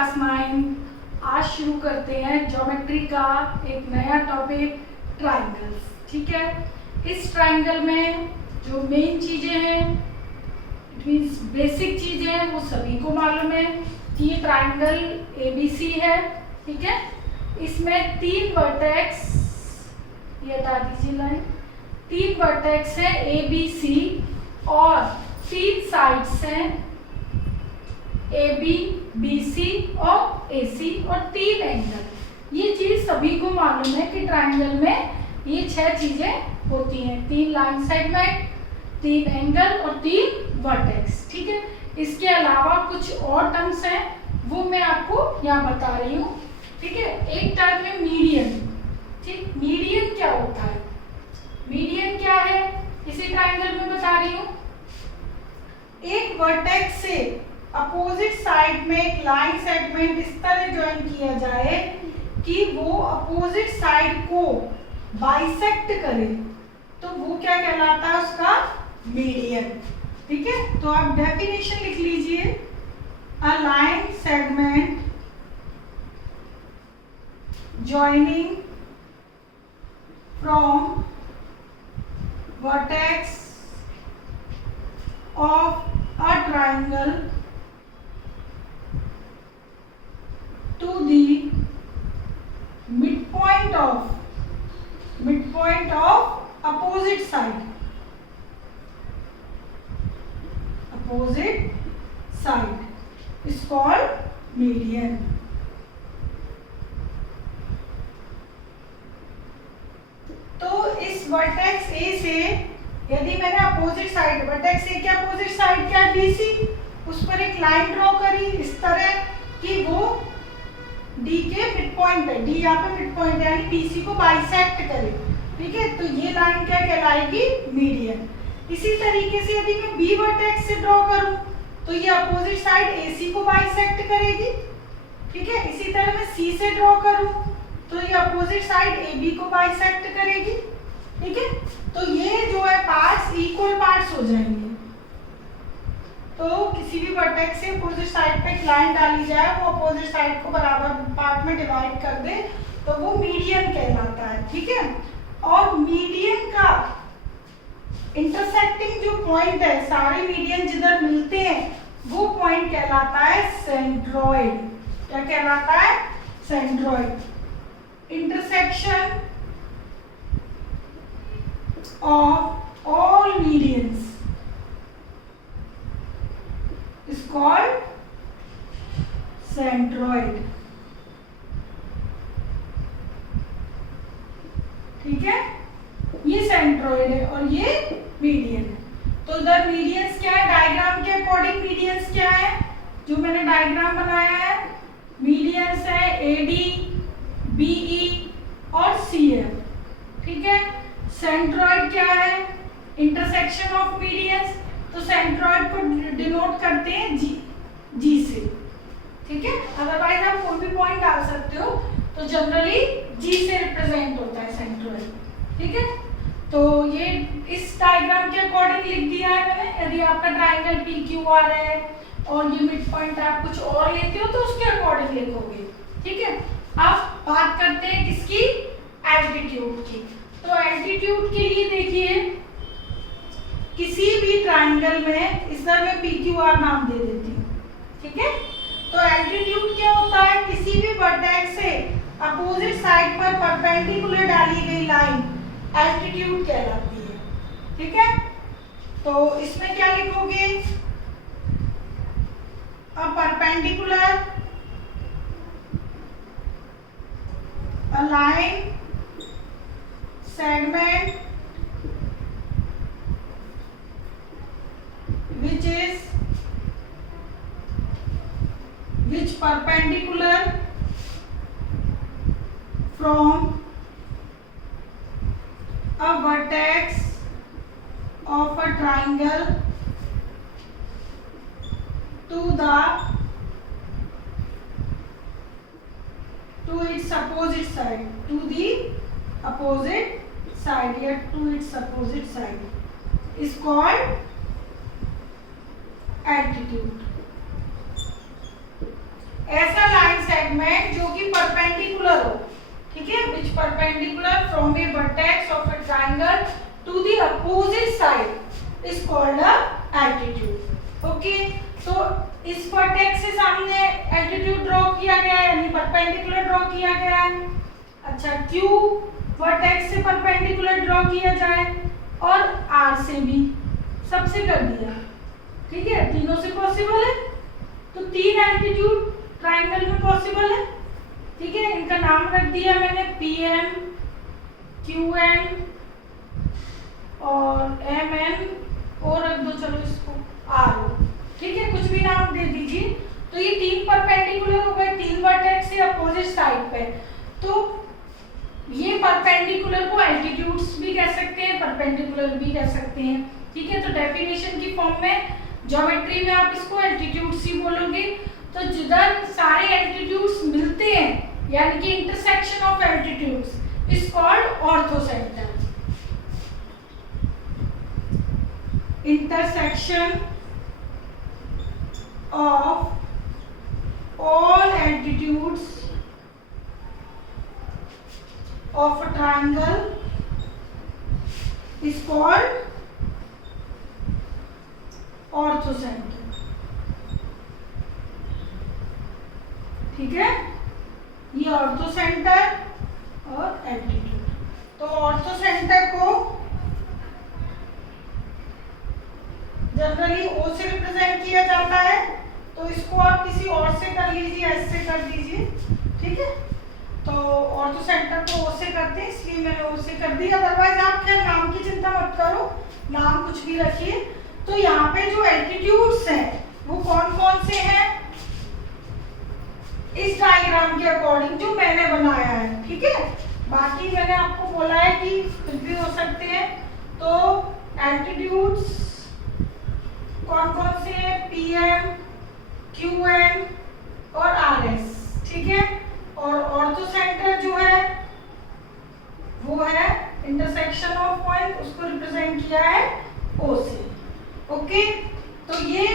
Class 9। आज शुरू करते हैं ज्योमेट्री का एक नया टॉपिक, ट्राइंगल्स। ठीक है, इस ट्राइंगल में जो मेन चीजें हैं, मीन्स बेसिक चीजें हैं, वो सभी को मालूम है कि ये ट्राइंगल ABC है। ठीक है, इसमें 3 वर्टेक्स, ये हटा दीजिए लाइन, 3 वर्टेक्स है ABC और 3 साइड्स हैं AB, BC और AC और 3 एंगल। ये चीज सभी को मालूम है कि ट्राइंगल में ये 6 चीजें होती हैं, 3 लाइन सेगमेंट, 3 एंगल और 3 वर्टेक्स। ठीक है, इसके अलावा कुछ और टर्म्स हैं, वो मैं आपको यहाँ बता रही हूँ। ठीक है, एक टर्म है मीडियन। ठीक, मीडियन क्या होता है? मीडियन क्या है इसी ट्राइंगल में बता रही हूँ। एक वर्टेक्स से अपोजिट साइड में एक लाइन सेगमेंट इस तरह ज्वाइन किया जाए कि वो अपोजिट साइड को बाइसेक्ट करे, तो वो क्या कहलाता है? उसका मीडियन। ठीक है, तो आप डेफिनेशन लिख लीजिए। A line segment joining from vertex of a triangle to the midpoint of opposite side is called median। तो इस वर्टेक्स A से यदि मैंने अपोजिट साइड, वर्टेक्स A के अपोजिट साइड क्या है? BC, उस पर एक लाइन ड्रॉ करी इस तरह कि वो D के मिड पॉइंट पे, D यहाँ पे मिड पॉइंट यानी BC को बाइसेक्ट करे। ठीक है, तो ये लाइन क्या कहलाएगी? मीडियन। इसी तरीके से यदि मैं B वर्टेक्स से ड्रॉ करूं तो ये अपोजिट साइड AC को बाइसेक्ट करेगी। ठीक है, इसी तरह मैं C से ड्रॉ करूं तो ये अपोजिट साइड AB को बाइसेक्ट करेगी। ठीक है, तो ये जो है पार्ट्स इक्वल पार्ट्स हो जाएंगे। तो किसी भी वर्टेक्स से अपोजिट साइड पे एक लाइन डाली जाए, वो अपोजिट साइड को बराबर पार्ट में डिवाइड कर दे, तो वो मीडियन कहलाता है। ठीक है, और मीडियन का इंटरसेक्टिंग जो पॉइंट है, सारे मीडियन जिधर मिलते हैं वो पॉइंट कहलाता है सेंट्रॉइड। क्या कहलाता है? Centroid. Intersection of all medians is called centroid। ठीक है, ये सेंट्रॉइड है और ये मीडियन है। तो इधर मीडियंस क्या है? डायग्राम के अकॉर्डिंग मीडियंस क्या है जो मैंने डायग्राम बनाया है? मीडियंस है AD, BE और CF। ठीक है, सेंट्रॉइड क्या है? Intersection of medians. तो सेंट्रॉइड को डिनोट करते हैं G से। ठीक है, अदरवाइज आप कोई भी पॉइंट डाल सकते हो, तो जनरली G से रिप्रेजेंट होता है सेंट्रॉइड। ठीक है, तो ये इस डायग्राम के अकॉर्डिंग लिख दिया है मैंने। यदि आपका ट्राइंगल PQR है और ये मिड पॉइंट आप कुछ और लेते हो तो उसके अकॉर्डिंग लिखोगे। ठीक है, अब बात करते हैं किसकी? एल्टीट्यूड की। तो एल्टीट्यूड के लिए देखिए, किसी भी ट्राइंगल में इस तरह मैं PQR नाम दे देती हूँ। ठीक है, तो एल्टीट्यूड क्या होता है? किसी भी वर्टेक्स से अपोजिट साइड पर परपेंडिकुलर डाली गई लाइन एल्टीट्यूड कहलाती है। ठीक है, तो इसमें क्या लिखोगे? A perpendicular a line segment which perpendicular from a vertex of a triangle to its opposite side, to the opposite side या to its opposite side is called altitude। ऐसा is perpendicular from a vertex of a triangle to the opposite side is called a altitude। Okay, तो इस vertex से सामने altitude draw किया गया है, यानी परपेंडिकुलर ड्रॉ किया गया है। अच्छा, क्यू वर्टेक्स से परपेंडिकुलर ड्रॉ किया जाए और आर से भी, सबसे कर दिया। ठीक है, तीनों से पॉसिबल है, तो 3 एल्टीट्यूड ट्राइंगल में पॉसिबल है। ठीक है, इनका नाम रख दिया मैंने पीएम, क्यूएन और एमएन, और रख दो चलो इसको आर। ठीक है, कुछ भी नाम दे दीजिए। तो ये 3 परपेंडिकुलर हो गए, 3 वर्टेक्स से अपोजिट साइड पे। तो ये परपेंडिकुलर को एल्टीट्यूड्स भी कह सकते हैं, परपेंडिकुलर भी कह सकते हैं। ठीक है, तो डेफिनेशन की फॉर्म में ज्योमेट्री में आप इसको एल्टीट्यूड्स ही बोलोगे। तो जिधर सारे एल्टीट्यूड्स मिलते हैं, यानी कि intersection of altitudes is called orthocentre. Intersection of all altitudes of a triangle is called orthocenter। ठीक है, ये ऑर्थोसेंटर और एल्टीट्यूड। तो ऑर्थोसेंटर को जनरली ओ से रिप्रेजेंट किया जाता है, तो इसको आप किसी और से कर लीजिए, ऐसे कर दीजिए। ठीक है, तो ऑर्थोसेंटर को ओ से करते हैं, इसलिए मैंने ओ से कर दिया। अदरवाइज आप क्या नाम की चिंता मत करो, नाम कुछ भी रखिए। तो यहाँ पे जो एल्टीट्यूड्स हैं वो कौन कौन से हैं इस डायग्राम के अकॉर्डिंग जो मैंने बनाया है। ठीक है, बाकी मैंने आपको बोला है कि कुछ भी हो सकते हैं। तो एल्टीट्यूड्स कौन कौन से हैं, पीएम, क्यूएन और आरएस। ठीक है, और ऑर्थोसेंटर जो है वो है इंटरसेक्शन ऑफ पॉइंट, उसको रिप्रेजेंट किया है ओ से। ओके, तो ये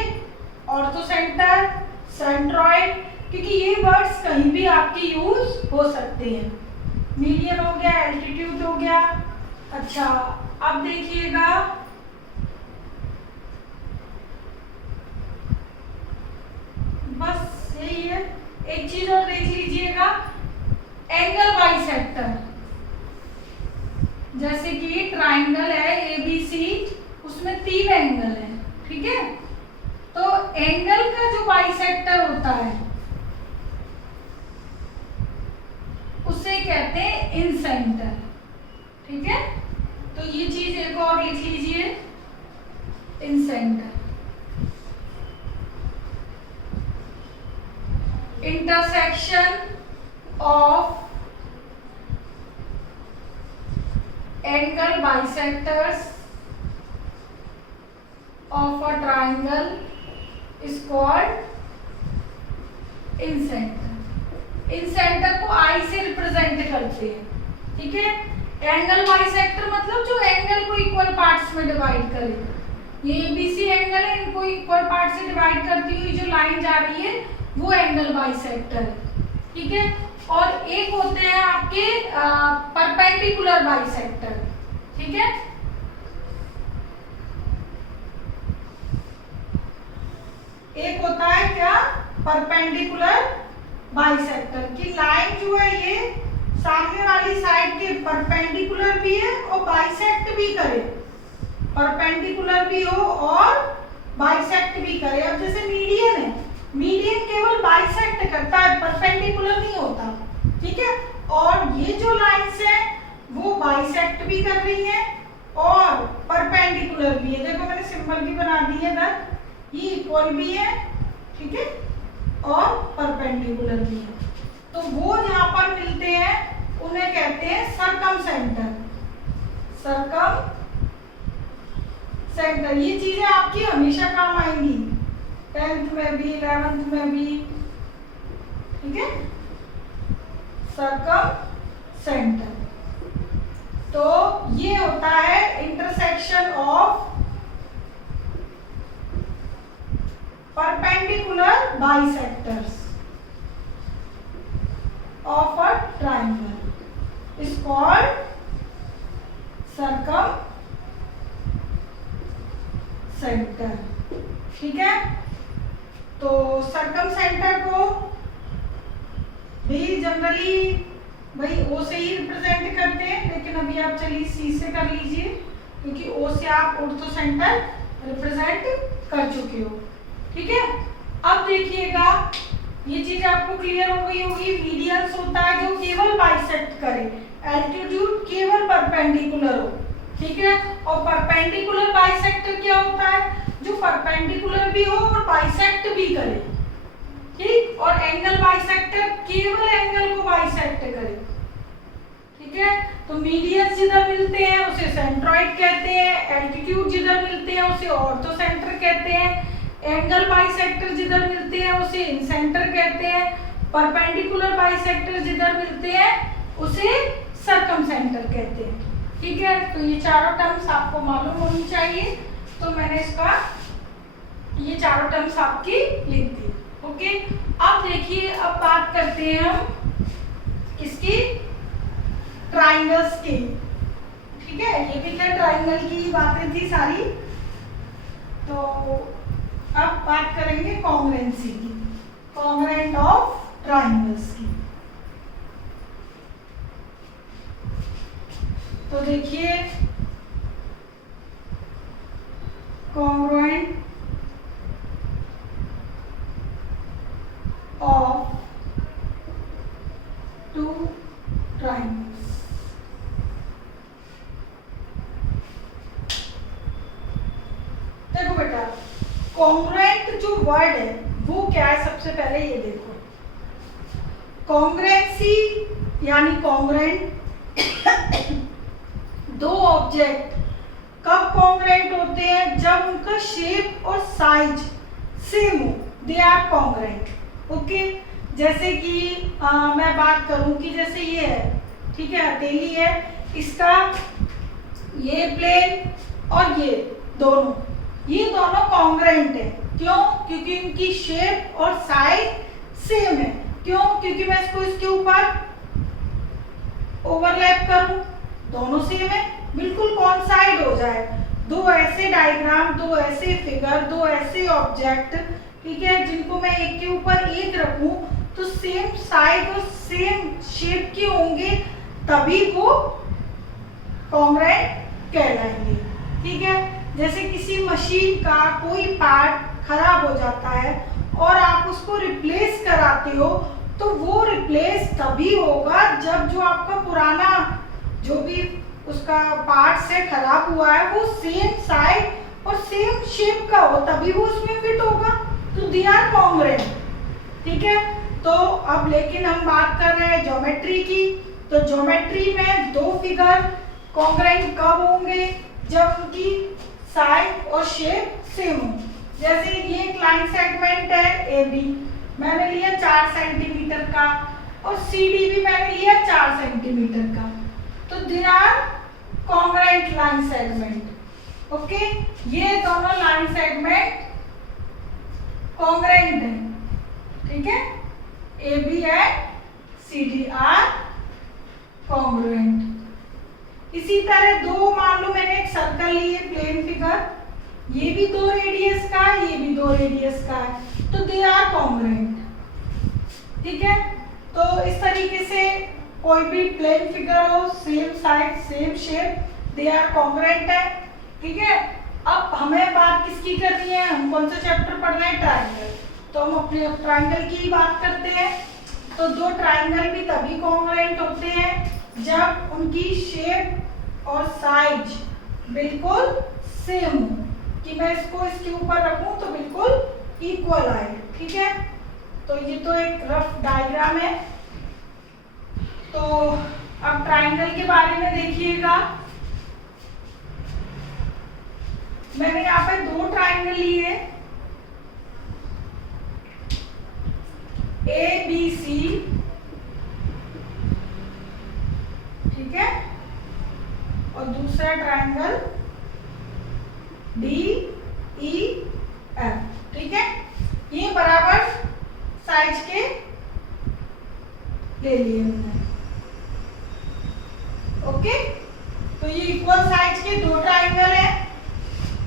ऑर्थोसेंटर, सेंट्रॉइड, क्योंकि ये वर्ड्स कहीं भी आपके यूज हो सकते हैं। मीडियन हो गया, एल्टीट्यूड हो गया। अच्छा, अब देखिएगा बस यही है। एक चीज और देख लीजिएगा, एंगल बाइसेक्टर। जैसे कि ट्राइंगल है एबीसी, उसमें 3 एंगल है। ठीक है, तो एंगल का जो बाइसेक्टर होता है उसे कहते हैं इनसेंटर। ठीक है, तो ये चीज एक और लिख लीजिए, incentre. intersection of angle bisectors of a triangle is called incenter। incenter को I से रिप्रेजेंट करते हैं। ठीक है, एंगल बाइसेक्टर मतलब जो एंगल को इक्वल पार्ट्स में डिवाइड करे। ये एबीसी एंगल है, इनको इक्वल पार्ट से डिवाइड करती हुई जो लाइन जा रही है वो एंगल बाइसेक्टर है। ठीक है, और एक होते हैं आपके परपेंडिकुलर बाइसेक्टर। ठीक है, एक होता है क्या, परपेंडिकुलर बाइसेक्टर की लाइन जो है ये सामने वाली साइड के परपेंडिकुलर भी है और बाइसेक्ट भी करे, परपेंडिकुलर भी हो और बाइसेक्ट भी करे। अब जैसे मीडियन है, मीडियन केवल बाइसेक्ट करता है, परपेंडिकुलर नहीं होता। ठीक है, और ये जो लाइंस हैं वो बाइसेक्ट भी कर रही हैं और परपेंडिकुलर भी है। देखो मैंने सिंबल भी बना दी है इधर, ये इक्वल भी है। ठीक है, और परपेंडिकुलर भी है। तो वो जहां पर मिलते हैं उन्हें कहते हैं सरकमसेंटर। सरकम सेंटर, ये चीजें आपकी हमेशा काम आएंगी, 10th में भी, 11th में भी। ठीक है, सर्कम सेंटर। तो ये होता है intersection of perpendicular bisectors of a triangle is called circum centre. ठीक है, तो सर्कम सेंटर को भी जनरली भाई ओ से ही रिप्रेजेंट करते हैं, लेकिन अभी आप चलिए सी से कर लीजिए, क्योंकि ओ से आप ऑर्थो सेंटर रिप्रेजेंट कर चुके हो। ठीक है, अब देखिएगा ये चीज आपको क्लियर हो गई होगी। मीडियंस होता है जो केवल बाइसेक्ट करे, एल्टीट्यूड केवल परपेंडिकुलर हो। ठीक है, और परपेंडिकुलर बाइसेक्टर क्या होता है? जो परपेंडिकुलर भी हो और बाइसेक्ट भी करे। ठीक, और एंगल बाइसेक्टर केवल एंगल को बाइसेक्ट करे। ठीक है, तो मीडियंस जिधर मिलते हैं उसे सेंट्रॉइड कहते हैं, एल्टीट्यूड जिधर मिलते हैं उसे ऑर्थो सेंटर कहते हैं, एंगल बाइसेक्टर जिधर मिलते हैं उसे इनसेंटर कहते हैं, परपेंडिकुलर बाइसेक्टर जिधर मिलते हैं उसे सर्कम सेंटर कहते हैं। ठीक है, तो ये चारों टर्म्स आपको मालूम होनी चाहिए, तो मैंने इसका ये चारों टर्म्स आपकी लिख दी। ओके, अब देखिए, अब बात करते हैं हम इसकी ट्राइंगल्स की। ठीक है, ये भी क्या ट्राइंगल की बातें थी सारी, तो अब बात करेंगे कॉन्ग्रुएंसी की, कॉन्ग्रुएंट ऑफ ट्राइंगल्स की। तो देखिए, कॉन्ग्रुएंट ऑफ टू ट्राइंगल्स। देखो बेटा, कॉन्ग्रुएंट जो वर्ड है वो क्या है, सबसे पहले ये देखो। कॉन्ग्रुएंसी यानी कॉन्ग्रुएंट दो ऑब्जेक्ट कब कॉन्ग्रुएंट होते हैं? जब उनका शेप और साइज सेम हो, दे आर कॉन्ग्रुएंट। ओके, जैसे कि मैं बात करूं कि जैसे ये है, ठीक है, हथेली है, इसका ये प्लेन और ये दोनों कॉन्ग्रुएंट है। क्यों? क्योंकि इनकी शेप और साइज सेम है। क्यों? क्योंकि मैं इसको इसके ऊपर ओवरलैप करूं, दोनों सेम है, बिल्कुल कॉइंसाइड हो जाए। दो ऐसे डायग्राम, दो ऐसे फिगर, दो ऐसे ऑब्जेक्ट, ठीक है, जिनको मैं एक के ऊपर एक रखूं तो सेम साइज और सेम शेप के होंगे, तभी वो कॉन्ग्रुएंट कहलाएंगे। ठीक है, जैसे किसी मशीन का कोई पार्ट खराब हो जाता है और आप उसको रिप्लेस कराते हो, तो वो रिप्लेस तभी होगा जब जो आपका पुराना जो भी उसका पार्ट से खराब हुआ है वो सेम साइज और सेम शेप का हो, तभी वो उसमें फिट होगा। तो दे आर कॉन्ग्रुएंट। ठीक है, तो अब लेकिन हम बात कर रहे हैं ज्योमेट्री की। तो ज्योमेट्री में दो फिगर कॉन्ग्रुएंट कब होंगे? जब उनकी साइज और शेप सेम हो। जैसे ये एक लाइन सेगमेंट है ए बी, मैंने लिया 4 सेंटीमीटर का, और सी डी भी मैंने लिया 4 सेंटीमीटर का, तो they are congruent line segment. Okay, ये दोनों लाइन सेगमेंट कॉन्ग्रुएंट है। ठीक है, A B and C D are congruent. इसी तरह दो, मान लो मैंने एक सर्कल लिए प्लेन फिगर, ये भी 2 रेडियस का है, ये भी 2 रेडियस का है, तो दे आर कॉन्ग्रुएंट। ठीक है, तो इस तरीके से कोई भी प्लेन फिगर हो, same size same shape, they are congruent है। ठीक है, अब हमें बात किसकी करनी है? हम कौन सा चैप्टर पढ़ रहे हैं? ट्राइंगल। तो हम अपने ट्राइंगल की बात करते हैं। तो दो ट्राइंगल भी तभी कॉन्ग्रुएंट होते हैं जब उनकी शेप और साइज बिल्कुल सेम हो, कि मैं इसको इसके ऊपर रखूं तो बिल्कुल इक्वल आए। ठीक है, तो ये तो एक रफ डायग्राम है। तो अब ट्राइंगल के बारे में देखिएगा। मैंने यहाँ पे 2 ट्राइंगल लिए, ए बी सी, ठीक है, और दूसरा ट्राइंगल डी ई एफ। ठीक है, ये बराबर साइज के ले लिए हमने। ओके, तो ये इक्वल साइड्स के दो ट्राइंगल है।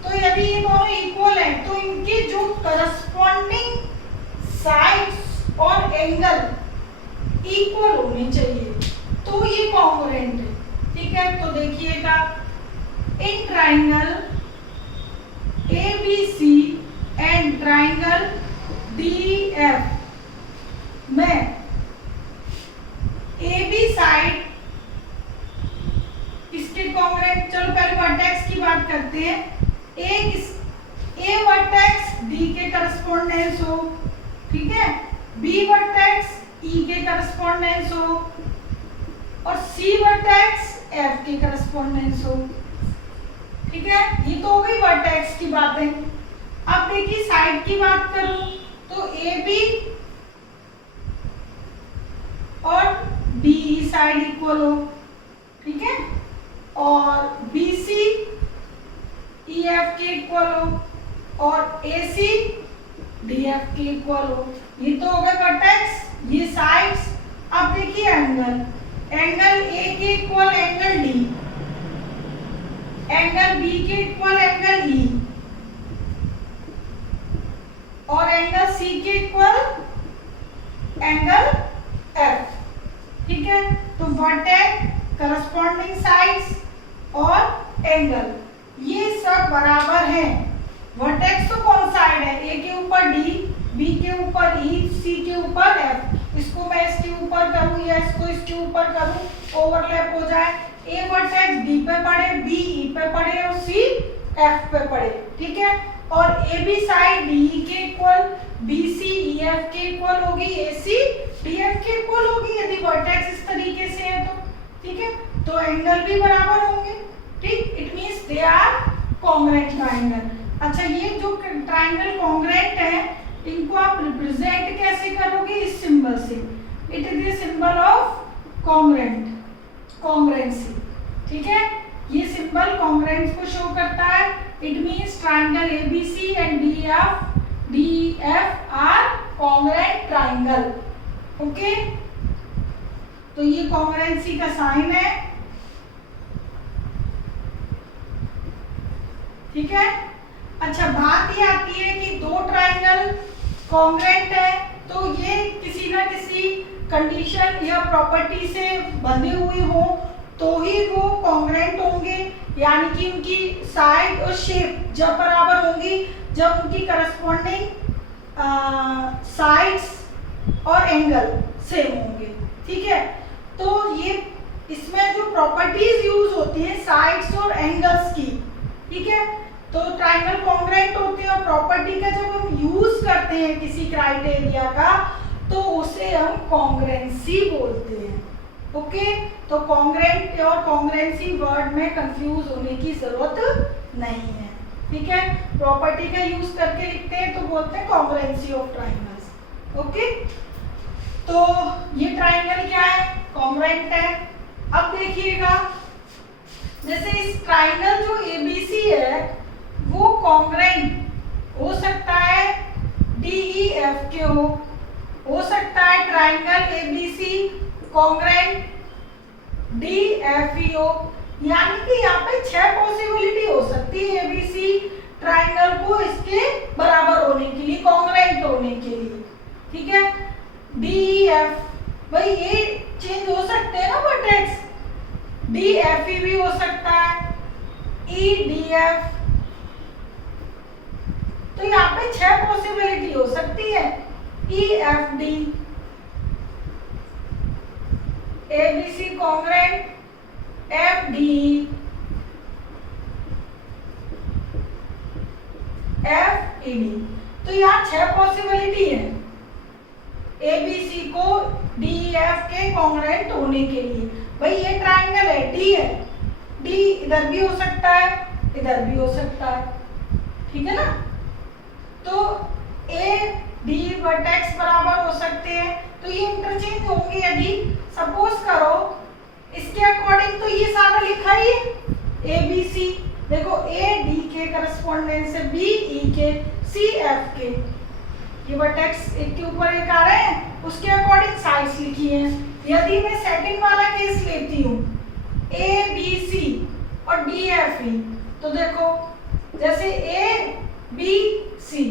तो यदि ये दोनों इक्वल है तो इनके जो करस्पॉन्डिंग साइड्स और एंगल इक्वल होने चाहिए, तो ये कॉन्ग्रुएंट है। ठीक है, तो देखिएगा in triangle ABC and triangle DEF में AB साइड इसके कॉन्ग्रुएंट, चलो पहले वर्टेक्स की बात करते हैं। A वर्टेक्स D के करस्पॉन्डेंस हो, ठीक है, B वर्टेक्स E के करस्पॉन्डेंस हो और C वर्टेक्स F के करस्पॉन्डेंस हो। ठीक है, ये तो हो गई वर्टेक्स की बातें। अब देखिए साइड की बात करूं तो AB और DE साइड इक्वल हो, ठीक है, और BC EF के इक्वल हो और AC DF के इक्वल हो। ये तो हो गए वर्टेक्स, ये साइड्स। अब देखिए एंगल, एंगल A के equal angle D, angle B के इक्वल एंगल E और एंगल C के इक्वल एंगल F। ठीक है, तो वर्टेक्स, करस्पॉन्डिंग साइड्स और एंगल ये सब बराबर हैं। वर्टेक्स तो कौन साइड है, A के ऊपर D, B के ऊपर E, C के ऊपर F। इसको मैं इसके ऊपर करूं या इसको इसके ऊपर करूं, ओवरलैप हो जाए। A वर्टेक्स D पे पड़े, B E पे पड़े और C F पे पड़े। ठीक है, और AB साइड DE के इक्वल, BC EF के इक्वल होगी, AC DF के इक्वल होगी यदि वर्टेक्स इस तरीके से है तो। ठीक है, तो एंगल भी बराबर होंगे। ठीक, it means they are congruent triangle. अच्छा, ये जो ट्रायंगल कॉन्ग्रुएंट है इनको आप रिप्रेजेंट कैसे करोगे, इस सिंबल से। It is the symbol of congruent, congruency. ठीक है, ये सिंबल कॉन्ग्रुएंस को शो करता है। It means triangle ABC and DEF are congruent triangle. Okay, तो ये कॉन्ग्रुएंसी का साइन है। ठीक है, अच्छा बात ये आती है कि दो ट्रायंगल कॉन्ग्रुएंट है तो ये किसी ना किसी कंडीशन या प्रॉपर्टी से बंधे हुए हो तो ही वो कॉन्ग्रुएंट होंगे, यानी कि उनकी साइड और शेप जब बराबर होंगी जब उनकी करस्पॉन्डिंग साइड्स और एंगल सेम होंगे। ठीक है, तो ये इसमें जो प्रॉपर्टीज यूज होती हैं साइड्स और एंगल्स की, ठीक है, तो ट्रायंगल कॉन्ग्रुएंट होते हैं और प्रॉपर्टी का जब हम यूज करते हैं किसी क्राइटेरिया का तो उसे हम कॉन्ग्रुएंसी बोलते हैं। ओके, तो कॉन्ग्रुएंट और कॉन्ग्रुएंसी वर्ड में कंफ्यूज होने की जरूरत नहीं है। ठीक है, प्रॉपर्टी का यूज करके लिखते हैं तो बोलते हैं कॉन्ग्रुएंसी ऑफ ट्रायंगल्स। ओके, तो ये ट्रायंगल क्या है, कॉन्ग्रुएंट है। अब देखिएगा जैसे इस ट्रायंगल जो ABC है वो कॉन्ग्रुएंट हो सकता है DEF के हो सकता है ट्रायंगल ABC कॉन्ग्रुएंट DFE हो, यानी कि यहाँ पे 6 पॉसिबिलिटी हो सकती है ABC ट्रायंगल को इसके बराबर होने के लिए, कॉन्ग्रुएंट होने के लिए। ठीक है, DEF भाई ये चेंज हो सकते हैं ना वर्टेक्स, DFE भी हो सकता है, EDF, तो यहाँ पे 6 पॉसिबिलिटी हो सकती है। EFD, ABC congruent, FDE, FED, तो यहाँ 6 पॉसिबिलिटी है ABC को DEF के कॉन्ग्रुएंट होने के लिए। भाई ये ट्रायंगल है, D है, D इधर भी हो सकता है इधर भी हो सकता है। ठीक है ना, तो AD वर्टेक्स बराबर हो सकते हैं तो ये इंटरचेंज होंगे। यदि सपोज करो इसके अकॉर्डिंग तो ये सारा लिखा ही है ABC, देखो AD के करस्पॉन्डेंस से BE के CF के, ये वर्टेक्स एक के ऊपर एक आ रहे हैं, उसके अकॉर्डिंग साइड्स लिखी है। यदि मैं सेकंड वाला केस लेती हूँ ए बी सी और डी एफ ई, तो देखो जैसे ए बी सी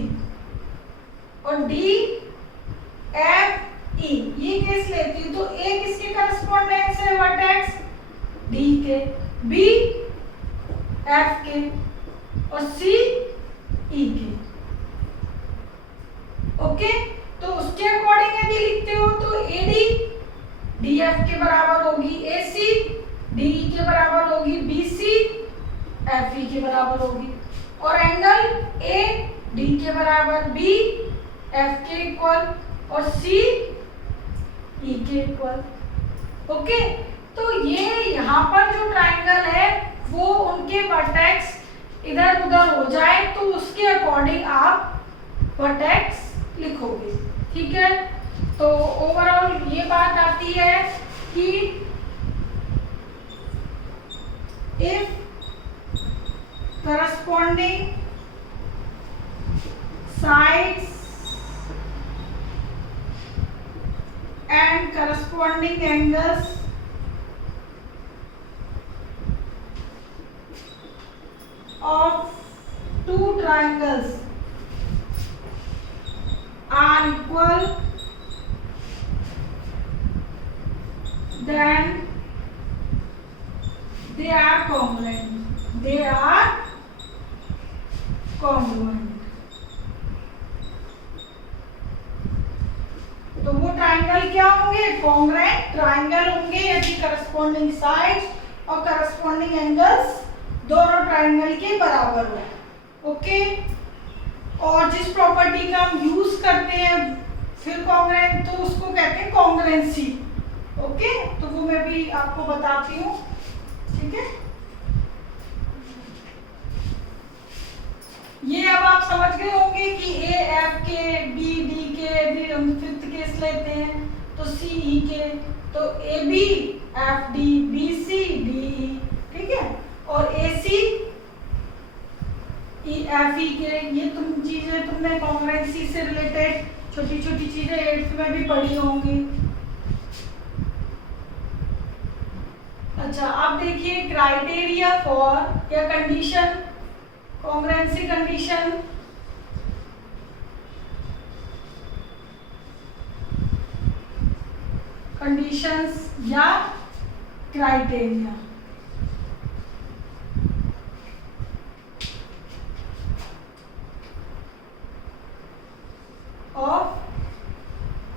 और डी एफ ई ये केस लेती हूँ, तो ए किसके करस्पॉन्डेंस है वर्टेक्स डी के, बी एफ के और सी ई के। ओके, तो उसके अकॉर्डिंग यदि लिखते हो तो ए डी डी एफ के बराबर होगी, ए सी डी ई के बराबर होगी, बी सी एफ ई के बराबर होगी, और एंगल ए डी के बराबर, बी एफ के इक्वल और सी ई के इक्वल। ओके, तो ये यहाँ पर जो ट्राइंगल है वो उनके वर्टेक्स इधर उधर हो जाए तो उसके अकॉर्डिंग आप वर्टेक्स लिखोगे। ठीक है, तो ओवरऑल ये बात आती है कि if corresponding sides and corresponding angles of two triangles are equal, then they are congruent. They are congruent. तो वो ट्राइंगल क्या होंगे? कॉन्ग्रुएंट ट्राइंगल होंगे यदि करस्पॉन्डिंग साइड्स और करस्पॉन्डिंग एंगल्स दोनों ट्राइंगल के बराबर हो। ओके, और जिस प्रॉपर्टी का हम यूज करते हैं फिर कॉन्ग्रुएंट, तो उसको कहते हैं कॉन्ग्रुएंसी। ओके, तो वो मैं भी आपको बताती हूँ। ठीक है, ये अब आप समझ गए होंगे कि ए एफ के, बी डी के, यदि हम फिफ्थ केस लेते हैं तो सी ई के, तो A B F D, B C D E. ठीक है, और ए सी ई एफ ई के, ये चीजें तुमने कॉन्ग्रुएंसी से रिलेटेड छोटी छोटी चीजें 8th में भी पढ़ी होंगी। अच्छा, अब देखिए क्राइटेरिया फॉर या कंडीशन, कॉन्ग्रुएंसी कंडीशन। कंडीशंस या criteria of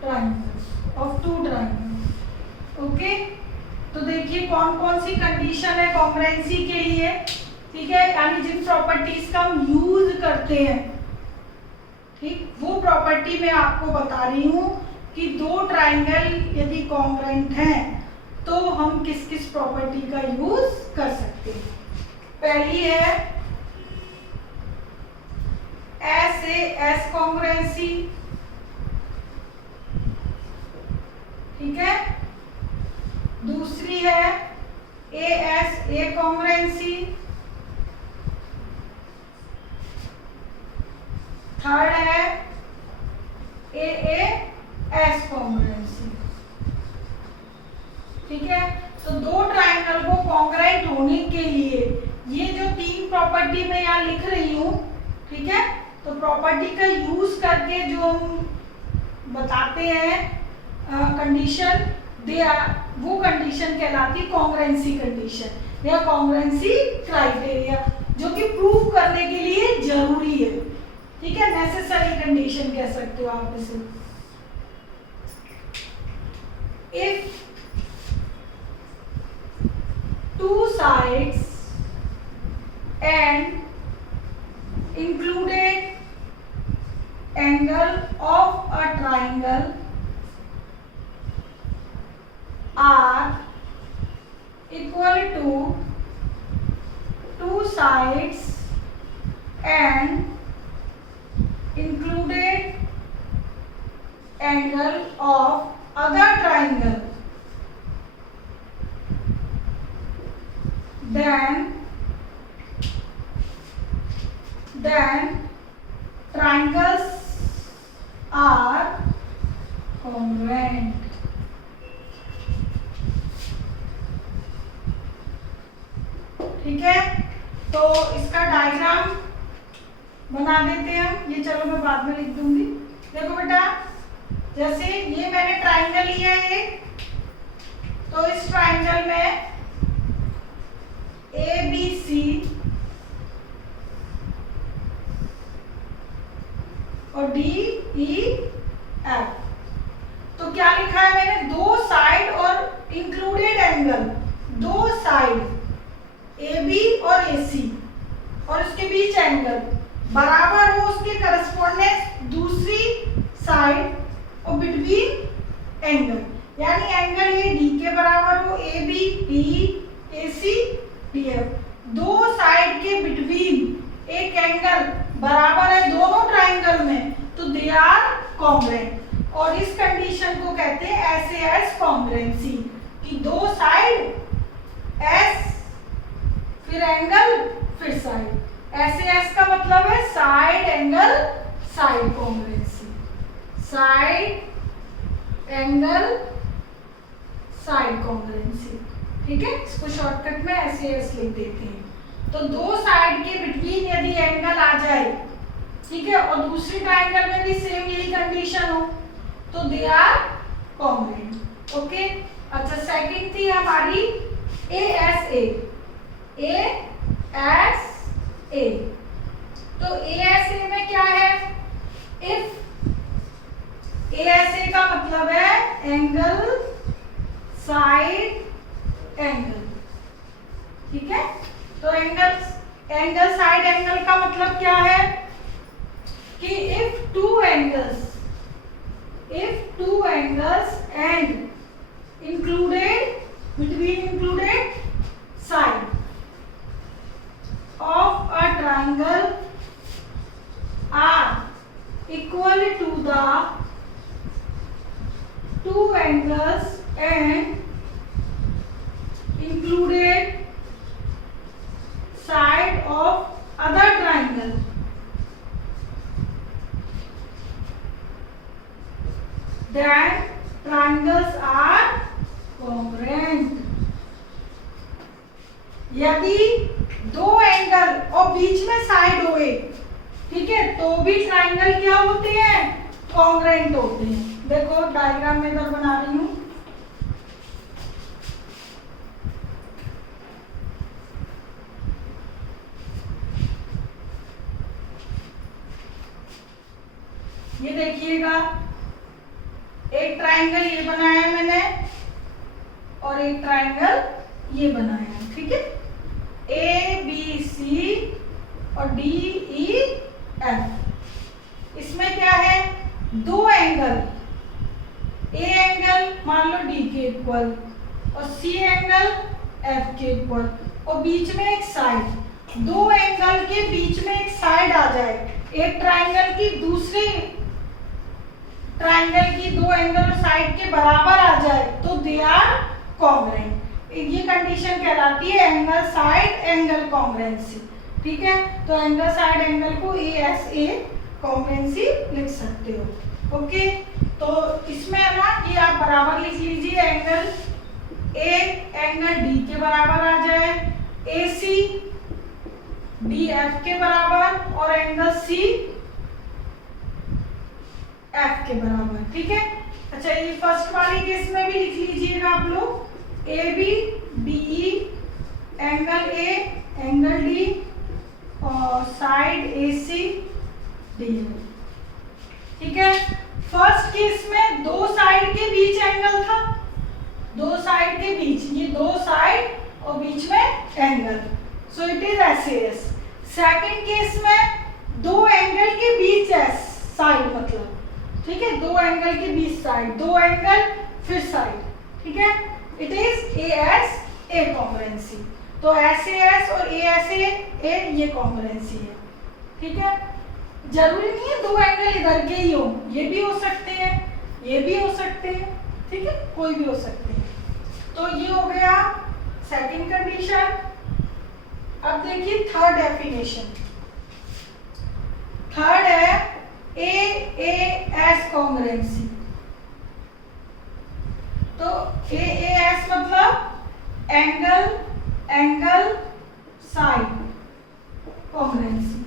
triangles, of two triangles. Okay, तो देखिए कौन कौन सी कंडीशन है कॉन्ग्रुएंसी के लिए। ठीक है, यानी जिन प्रॉपर्टीज का हम यूज करते हैं, ठीक, वो प्रॉपर्टी मैं आपको बता रही हूं कि दो ट्राइंगल यदि कॉन्ग्रुएंट हैं तो हम किस किस प्रॉपर्टी का यूज कर सकते हैं। पहली है एस ए एस कॉन्ग्रुएंसी। ठीक है, दूसरी है A S A congruency. Third है ए एस कॉन्ग्रुएंसी। ठीक है, तो दो ट्राइंगल को कॉन्ग्रुएंट होने के लिए ये जो 3 प्रॉपर्टी मैं यहाँ लिख रही हूँ, ठीक है, तो प्रॉपर्टी का यूज करके जो हम बताते हैं कंडीशन, वो कंडीशन कहलाती कॉन्ग्रुएंसी कंडीशन या कॉन्ग्रुएंसी क्राइटेरिया, जो कि प्रूफ करने के लिए जरूरी है। ठीक है, नेसेसरी कंडीशन कह सकते हो आप इसे। If two sides and included angle of a triangle are equal to two sides and included angle of other triangle, then triangles are congruent. ठीक है, तो इसका डायग्राम बना देते हैं हम। ये चलो मैं बाद में लिख दूंगी। देखो बेटा, जैसे ये मैंने ट्राइंगल लिया है एक, तो इस ट्राइंगल में ABC और DEF, तो क्या लिखा है मैंने, दो साइड और इंक्लूडेड एंगल, दो साइड AB और AC और उसके बीच एंगल बराबर हो उसके करस्पॉन्डेंस दूसरी साइड और बिटवीन एंगल, यानी एंगल ये D के बराबर हो, AB DE AC DF, दो साइड के बिटवीन एक एंगल बराबर है दोनों ट्राइंगल में, तो दे आर कॉन्ग्रुएंट। और इस कंडीशन को कहते हैं SAS कॉन्ग्रुएंसी, कि दो साइड S फिर एंगल फिर साइड। SAS का मतलब है side angle side congruency, side angle side congruency. ठीक है, इसको शॉर्टकट में SAS लिख देते हैं। तो दो साइड के बिटवीन यदि एंगल आ जाए, ठीक है, और दूसरी ट्राइंगल में भी सेम यही कंडीशन हो, तो दे आर कॉन्ग्रुएंट। ओके, अच्छा सेकंड थी हमारी ASA। ASA, तो ASA में क्या है, इफ ASA का मतलब है एंगल साइड एंगल। ठीक है, तो एंगल साइड एंगल का मतलब क्या है कि if two angles and included side of a triangle are equal to the two angles and included side of other triangle, then triangles are congruent। यदि दो एंगल और बीच में साइड होए, ठीक है, तो भी ट्राइंगल क्या होते हैं, कॉन्ग्रुएंट होते हैं। देखो डायग्राम में इधर बना रही हूं। ये देखिएगा, एक ट्राइंगल ये बनाया है मैंने और एक ट्राइंगल ये बनाया है। ठीक है, ABC और DEF, इसमें क्या है, दो एंगल, A एंगल मान लो D के इक्वल और C एंगल F के इक्वल, और बीच में एक साइड, दो एंगल के बीच में एक साइड आ जाए, एक ट्राइंगल की दूसरी ट्राइंगल की दो एंगल और साइड के बराबर आ जाए, तो दे आर कॉन्ग्रुएंट। ये कंडीशन कहलाती है एंगल साइड एंगल कॉन्ग्रुएंसी। ठीक है, तो एंगल साइड एंगल को ASA कॉन्ग्रुएंसी लिख सकते हो। ओके, तो इसमें है ना, ये आप बराबर लिख लीजिए, एंगल A एंगल D के बराबर आ जाए, AC DF के बराबर और एंगल C F के बराबर। ठीक है, अच्छा ये फर्स्ट वाली केस में भी लिख लीजिएगा आप लोग, AB DE angle A angle D और साइड AC DF। ठीक है, फर्स्ट केस में दो साइड के बीच एंगल था, दो साइड के बीच, ये दो साइड और बीच में angle, so it is SAS। Second case में दो एंगल के बीच साइड, मतलब ठीक है, दो एंगल के बीच साइड, दो एंगल फिर साइड। ठीक है, इट इज ASA कॉन्ग्रुएंसी। तो SAS और ASA ये कॉन्ग्रुएंसी है। ठीक है, जरूरी नहीं है दो एंगल इधर के ही हो, ये भी हो सकते हैं, ये भी हो सकते हैं। ठीक है, कोई भी हो सकते हैं। तो ये हो गया सेकंड कंडीशन। अब देखिए थर्ड डेफिनेशन। थर्ड है AAS कॉन्ग्रुएंसी। तो AAS मतलब एंगल साइड कॉन्ग्रुएंसी।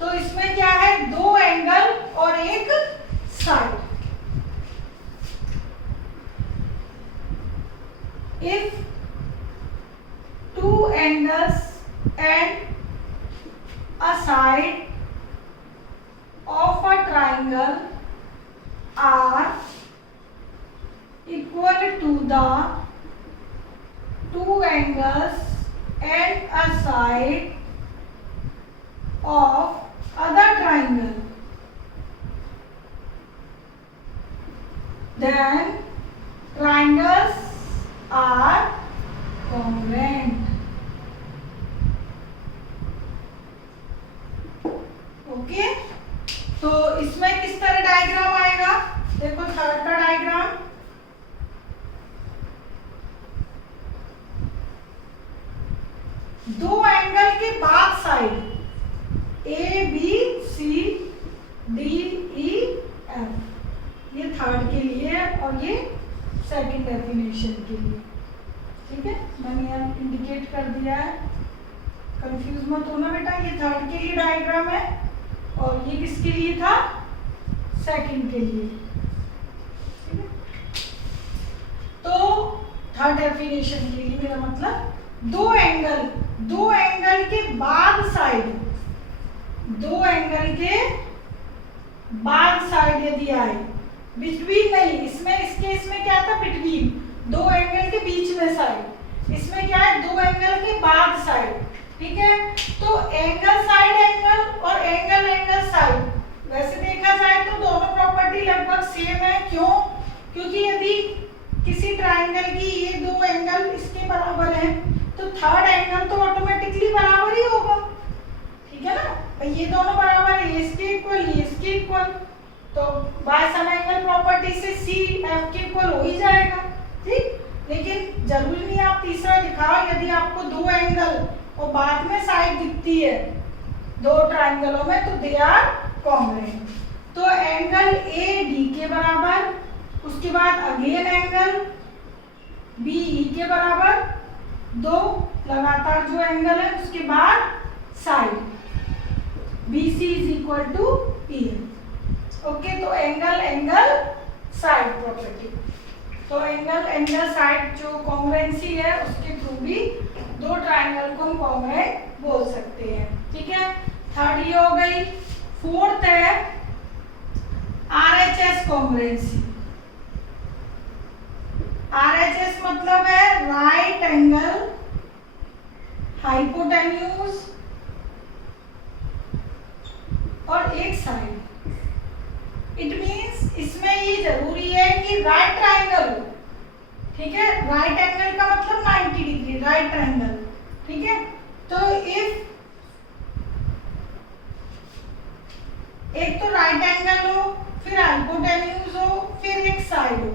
तो इसमें क्या है, दो एंगल और एक side. If two angles and a side of a triangle are equal to the two angles and a side of other triangle, then triangles are congruent. Okay, तो इसमें किस तरह डायग्राम आएगा, देखो थर्ड का डायग्राम। दो एंगल के बाद side A B C D E F, ये थर्ड के लिए है और ये सेकंड डेफिनेशन के लिए। ठीक है, मैंने यहाँ इंडिकेट कर दिया है, कंफ्यूज मत होना बेटा। ये थर्ड के लिए डायग्राम है और ये किसके लिए था, सेकंड के लिए। ठीक है, तो थर्ड डेफिनेशन के लिए मेरा मतलब दो एंगल के बाद साइड, दो एंगल के बाद साइड यदि आए, बिटवीन नहीं, इसमें क्या था, बिटवीन, दो एंगल के बीच में साइड, इसमें क्या है, दो एंगल के बाद साइड। ठीक है, तो एंगल साइड एंगल और एंगल एंगल साइड, वैसे देखा जाए तो दोनों प्रॉपर्टी लगभग सेम है। क्यों, क्योंकि यदि किसी ट्राइंगल की ये दो एंगल इसके बराबर है तो थर्ड एंगल तो ऑटोमेटिकली बराबर ही होगा। ठीक है ना, ये दोनों बराबर है, ये इसके इक्वल, ये इसके इक्वल, तो बाय सम एंगल प्रॉपर्टी से सी एफ के इक्वल हो ही जाएगा। ठीक, लेकिन जरूरी नहीं आप तीसरा दिखाओ, यदि आपको दो एंगल और बाद में साइड दिखती है दो ट्राइंगलों में तो दे आर कॉन्ग्रुएंट। तो एंगल ए डी के बराबर, उसके बाद अगेन एंगल बी ई के बराबर, दो लगातार जो एंगल है, उसके बाद side B C is equal to P. Okay, तो एंगल एंगल साइड प्रॉपर्टी, तो एंगल एंगल साइड जो कॉन्ग्रुएंसी है उसके थ्रू भी दो ट्राइंगल को हम कॉन्ग्रुएंट बोल सकते हैं। ठीक है, थर्ड ये हो गई। फोर्थ है आरएचएस कॉन्ग्रुएंसी। आरएचएस मतलब है राइट एंगल हाइपोटेन्यूज और एक साइड। इट मींस इसमें ये जरूरी है कि राइट ट्राइंगल हो। ठीक है, राइट एंगल का मतलब 90 डिग्री राइट एंगल। ठीक है, तो इफ एक तो राइट एंगल हो, फिर हाइपोटेन्यूज हो, फिर एक साइड हो,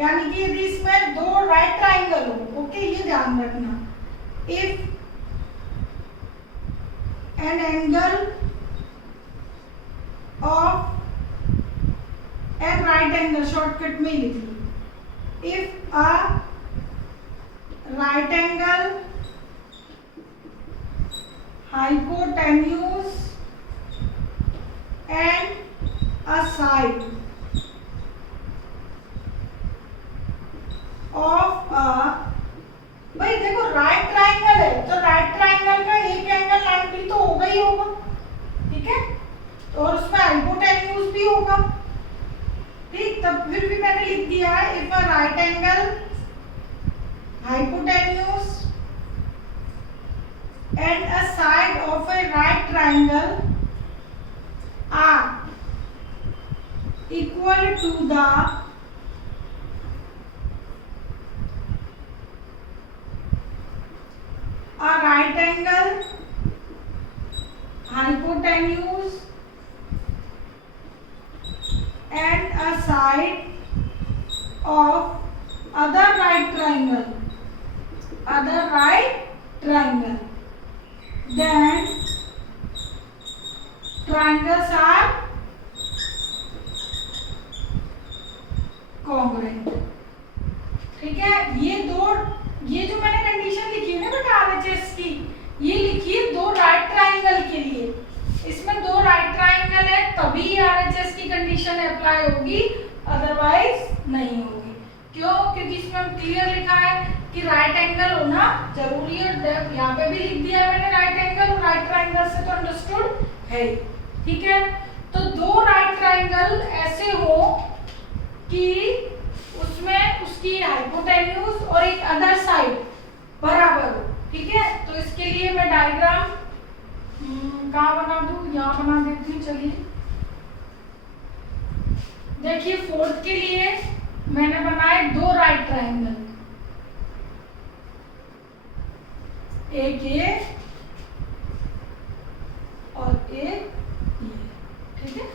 यानी कि यदि इसमें दो राइट ट्राइंगल हो। ओके, ये ध्यान रखना, if an angle of an right angle, shortcut में लिख लो, if a right angle hypotenuse and a side of a, भाई देखो राइट ट्राइंगल है तो राइट ट्राइंगल का एक एंगल 90 तो होगा ही होगा। ठीक है, तो और उसमें हाइपोटेन्यूज भी होगा। ठीक, तब फिर भी मैंने लिख दिया है if a right angle hypotenuse and a side of a right triangle are equal to the a right angle hypotenuse and a side of other right triangle, then triangles are congruent। ठीक है, ये जो मैंने condition लिखी है ना बेटा RHS की, ये लिखिए दो राइट ट्राइंगल के लिए, इसमें दो राइट ट्राइंगल है तभी आरएचएस की कंडीशन अप्लाई होगी, अदरवाइज नहीं होगी। क्यों? क्योंकि इसमें क्लियर लिखा है कि राइट एंगल होना जरूरी है। यहाँ पे भी लिख दिया मैंने राइट एंगल, और राइट ट्राइंगल से तो अंडरस्टूड है, ठीक है। तो दो राइट ट्राइंगल ऐसे हो कि उसमें उसकी हाइपोटेन्यूज और एक अदर साइड बराबर हो, ठीक है। तो इसके लिए मैं डायग्राम कहाँ बना दूं, यहाँ बना देती हूँ। चलिए देखिए, फोर्थ के लिए मैंने बनाए दो राइट ट्राइंगल, एक ये और एक ये, ठीक है।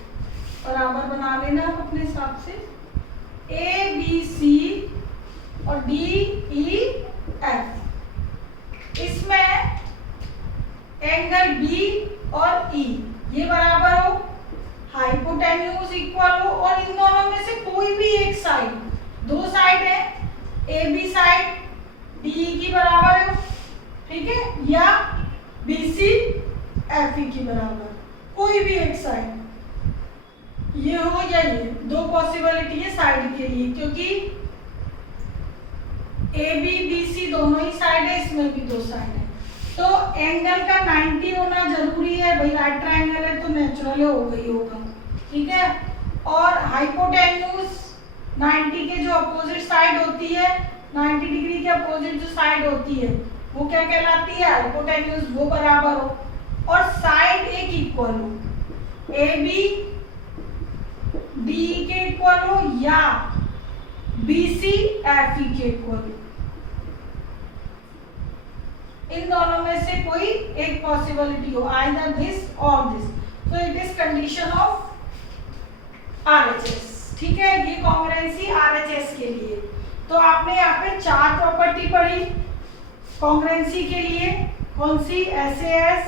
बराबर बना लेना आप अपने हिसाब से, ए बी सी और डी ई एफ। इसमें एंगल बी और ई ये बराबर हो, हाइपोटेन्यूज इक्वल हो, और इन दोनों में से कोई भी एक साइड, दो साइड है, A B side D E की बराबर हो, ठीक है, या बी सी एफ ई की बराबर, कोई भी एक साइड ये हो या ये, दो पॉसिबिलिटी है साइड के लिए, क्योंकि ए बी बी सी दोनों ही साइड है, इसमें भी दो साइड है। तो एंगल का 90 होना जरूरी है भाई, राइट ट्राइंगल है तो नेचुरल होगा ही होगा, ठीक है। और हाइपोटेन्यूज 90 के जो अपोजिट साइड होती है, 90 डिग्री के अपोजिट जो साइड होती है वो क्या कहलाती है, हाइपोटेन्यूज, वो बराबर हो, और साइड एक इक्वल हो, ए बी डी के इक्वल हो या बी सी एफ ई के इक्वल हो। इन दोनों में से कोई एक पॉसिबिलिटी हो, आइदर दिस और दिस, तो it is condition of RHS, ठीक है। ये कॉन्ग्रुएंसी आरएचएस के लिए। तो आपने यहाँ पे चार प्रॉपर्टी पढ़ी कॉन्ग्रुएंसी के लिए, कौन सी, एसएएस,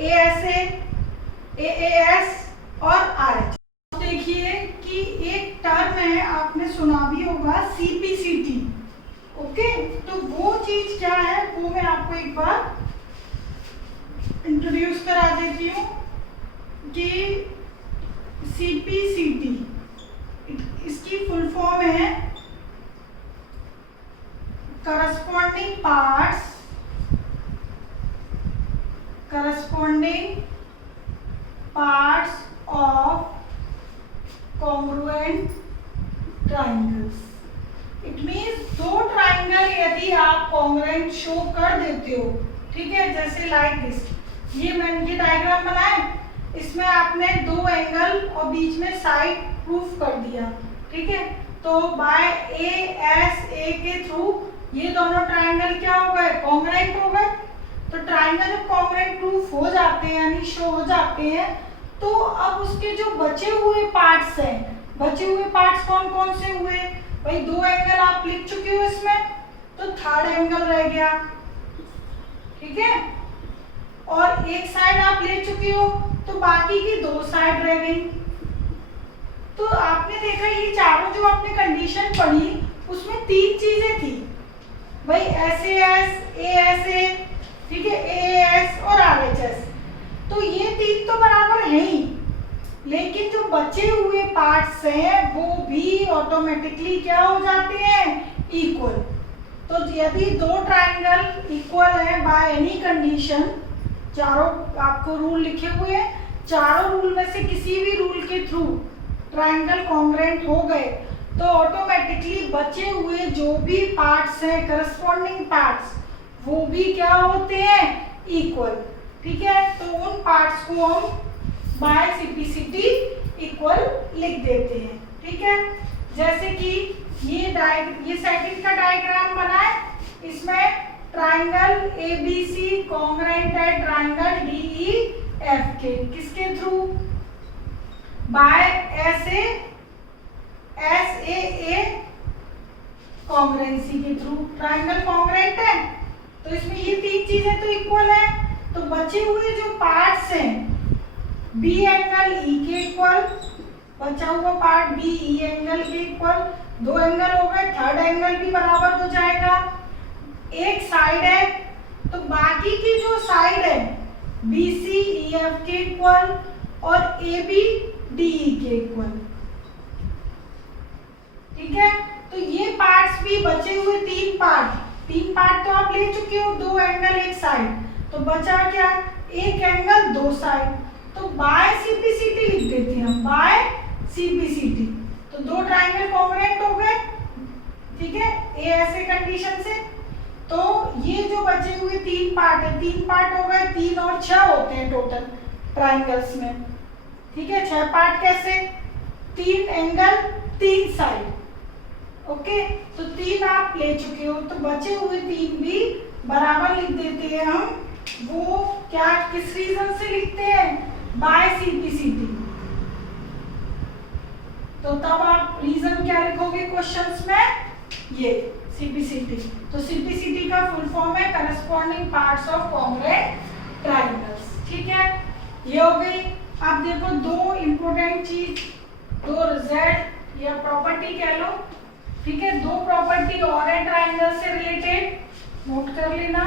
एएसए, एएएस और आरएचएस। देखिए कि एक टर्म है, आपने सुना भी होगा, सीपीसीटी, ओके। तो वो चीज क्या है वो मैं आपको एक बार इंट्रोड्यूस करा देती हूँ कि सीपीसीटी इसकी फुल फॉर्म है corresponding parts of congruent triangles. It means दो ट्राइंगल यदि आप कॉन्ग्रुएंट शो कर देते हो, ठीक है, जैसे लाइक दिस, ये मैंने ये डायग्राम बनाए, इसमें आपने दो एंगल और बीच में साइड प्रूफ कर दिया, ठीक है। तो बाय ए एस ए के थ्रू ये दोनों ट्राइंगल क्या हो गए, कॉन्ग्रुएंट हो गए। तो ट्राइंगल जब कॉन्ग्रुएंट प्रूफ हो जाते हैं यानी शो हो जाते हैं, तो अब उसके जो बचे हुए पार्ट्स हैं, बचे हुए पार्ट्स कौन कौन से हुए भाई, दो एंगल आप लिख चुके हो इसमें, तो थर्ड एंगल रह गया, ठीक है, और एक साइड आप ले चुके हो तो बाकी की दो साइड रह गई। तो आपने देखा ये चारों जो आपने कंडीशन पढ़ी उसमें तीन चीजें थी भाई, एसएएस, एएसए, ठीक है, एएएस और आरएचएस। तो ये तीन तो बराबर है ही, लेकिन जो बचे हुए पार्ट्स हैं वो भी ऑटोमेटिकली क्या हो जाते हैं, इक्वल। तो यदि दो ट्राइंगल इक्वल है बाय एनी कंडीशन, चारों आपको रूल लिखे हुए हैं, चारों रूल में से किसी भी रूल के थ्रू ट्राइंगल कॉन्ग्रुएंट हो गए, तो ऑटोमेटिकली बचे हुए जो भी पार्ट्स हैं, करस्पॉन्डिंग पार्ट्स, वो भी क्या होते हैं, इक्वल, ठीक है। तो उन पार्ट्स को हम बाय सीपीसीटी इक्वल लिख देते हैं, ठीक है। जैसे कि ये सेकंड का डायग्राम बना है, इसमें ट्राइंगल एबीसी कॉन्ग्रुएंट है ट्राइंगल डीईएफ के, किसके थ्रू, बाय एसएए कॉन्ग्रुएंसी के थ्रू। ट्राइंगल कॉन्ग्रुएंट है तो इसमें ये तीन चीजें तो इक्वल है, तो बचे हुए जो पार्ट्स हैं, बी एंगल ई के इक्वल, बचा हुआ पार्ट बी ई एंगल के इक्वल, दो एंगल हो गए, थर्ड एंगल भी बराबर हो जाएगा। एक साइड है तो बाकी की जो साइड है बी सी ई एफ के इक्वल और ए बी डी ई के इक्वल, ठीक है। तो ये पार्ट्स भी बचे हुए तीन पार्ट तो आप ले चुके हो, दो एंगल एक साइड, तो बचा क्या, एक एंगल दो साइड, तो बाय सीपीसीटी लिख देते हैं हम, बाय सीपीसीटी। तो दो ट्राइंगल कॉन्ग्रुएंट हो गए, ठीक है, ए ऐसे कंडीशन से। तो ये जो बचे हुए तीन पार्ट है, तीन पार्ट हो गए, 3 और 6 होते हैं टोटल ट्राइंगल्स में, ठीक है। 6 पार्ट कैसे, 3 एंगल 3 साइड, ओके। तो 3 आप ले चुके हो, तो बचे हुए 3 भी बराबर लिख देते हैं हम। वो क्या, किस रीजन से लिखते हैं, बाय सीपीसीटी। तो तब आप रीजन क्या लिखोगे क्वेश्चंस में, ये सीपीसीटी। तो सीपीसीटी का फुल फॉर्म है corresponding parts of congruent triangles, ठीक है। ये हो गई। आप देखो दो इंपॉर्टेंट चीज, दो रिजल्ट या प्रॉपर्टी कह लो, ठीक है, दो प्रॉपर्टी और है ट्राइंगल से रिलेटेड, नोट कर लेना।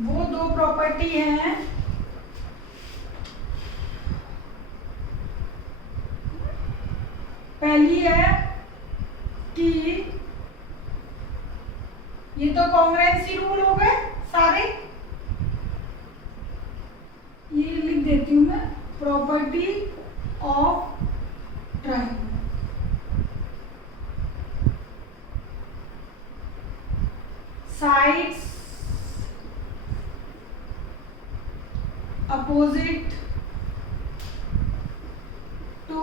वो दो प्रॉपर्टी हैं, पहली है कि ये तो कॉन्ग्रुएंसी रूल हो गए सारे, ये लिख देती हूं मैं, property of triangle. Sides opposite to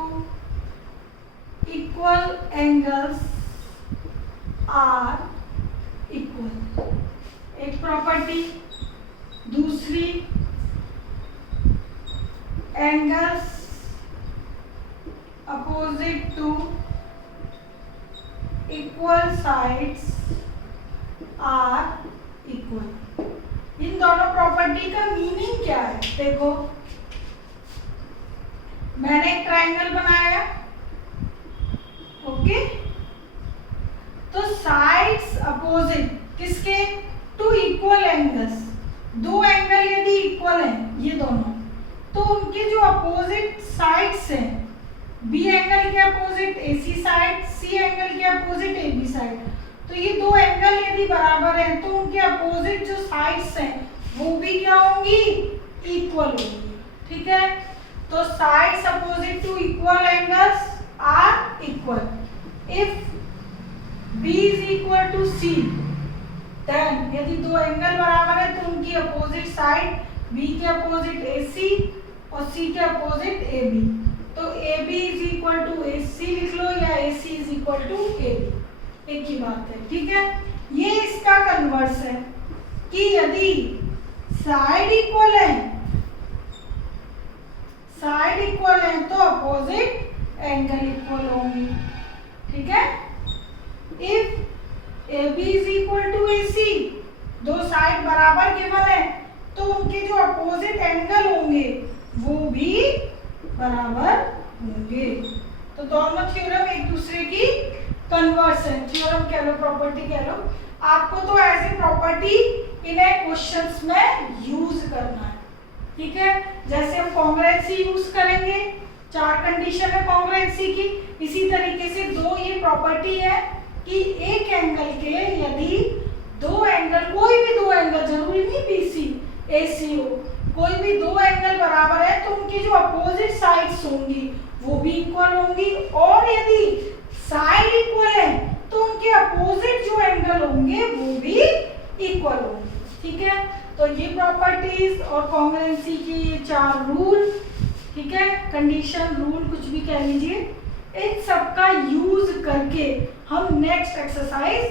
equal angles are equal, एक प्रॉपर्टी। दूसरी, angles opposite to equal sides are equal। इन दोनों प्रॉपर्टी का मीनिंग क्या है, देखो मैंने एक ट्राइंगल बनाया, ओके। तो साइड्स अपोजिट किसके, टू इक्वल एंगल्स, दो एंगल यदि इक्वल हैं ये दोनों, तो उनके जो अपोजिट साइड्स हैं, बी एंगल के opposite AC side, C angle के अपोजिट एबी साइड, तो ये दो एंगल यदि बराबर हैं तो उनके अपोजिट जो साइड्स हैं वो भी क्या होंगी, इक्वल होंगी, ठीक है। तो sides opposite two equal angles are equal. If B is equal to C, then यदि दो एंगल बराबर है तो उनकी अपोजिट साइड, बी के अपोजिट एसी और सी के अपोजिट एबी, तो AB is equal to AC लिख लो या AC is equal to AB, एक ही बात है, ठीक है। ये इसका कन्वर्स है कि यदि साइड इक्वल है, साइड इक्वल है तो अपोजिट एंगल इक्वल होंगी, ठीक है। If AB is equal to AC, दो साइड बराबर गिवन है तो उनके जो अपोजिट एंगल होंगे वो भी बराबर होंगे। तो दोनों थ्योरम एक दूसरे की कन्वर्स है, थ्योरम कह लो, प्रॉपर्टी कह लो। आपको तो एज ए प्रॉपर्टी इन्हें क्वेश्चंस में यूज करना है, ठीक है। जैसे हम कॉन्ग्रुएंसी यूज करेंगे, 4 कंडीशन है कॉन्ग्रुएंसी की, इसी तरीके से दो ये प्रॉपर्टी है कि एक एंगल के यदि दो एंगल, कोई भी दो एंगल, जरूरी नहीं BC AC हो, कोई भी दो एंगल बराबर है तो उनकी जो अपोजिट साइड्स होंगी वो भी इक्वल होंगी, और यदि साइड इक्वल है तो उनके अपोजिट जो एंगल होंगे वो भी इक्वल होंगे, ठीक है। तो ये प्रॉपर्टीज और कॉन्ग्रुएंसी की ये 4 रूल, ठीक है, कंडीशन, रूल कुछ भी कह लीजिए, इन सब का यूज करके हम नेक्स्ट एक्सरसाइज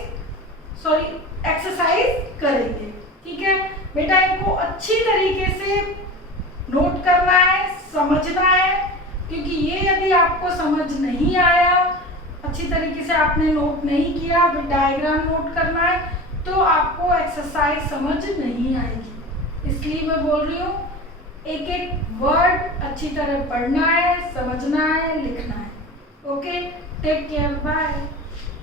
करेंगे, ठीक है। बेटा इनको अच्छी तरीके से नोट करना है, समझना है, क्योंकि ये यदि आपको समझ नहीं आया, अच्छी तरीके से आपने नोट नहीं किया, डायग्राम नोट करना है, तो आपको एक्सरसाइज समझ नहीं आएगी। इसलिए मैं बोल रही हूँ एक एक वर्ड अच्छी तरह पढ़ना है, समझना है, लिखना है। Okay, take care, bye.